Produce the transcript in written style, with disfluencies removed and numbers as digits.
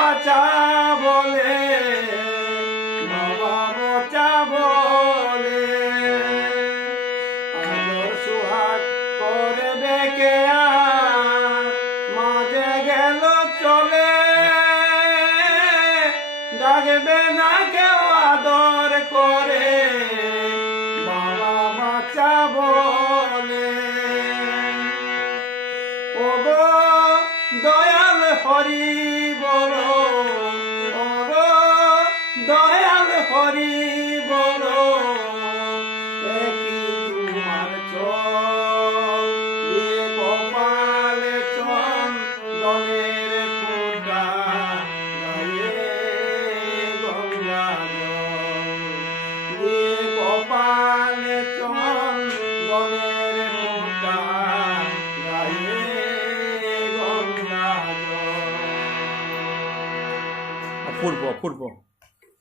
বাঁচা বলে বাবা বাঁচা বলে আদর সুহাগ করবে কে আর মাঝে গেল চলে ডাকবে না কেউ আদর করে বাবা বাঁচা বলে ওগো দয়াল হরি বল ওগো দয়াল হরি বল একই তোমার চল দিয়ে কপালে চন্দনের ফুটা গায়ে গঙ্গা জল দিয়ে কপালে চন্দনের ফুটা গায়ে অপূর্ব অপূর্ব।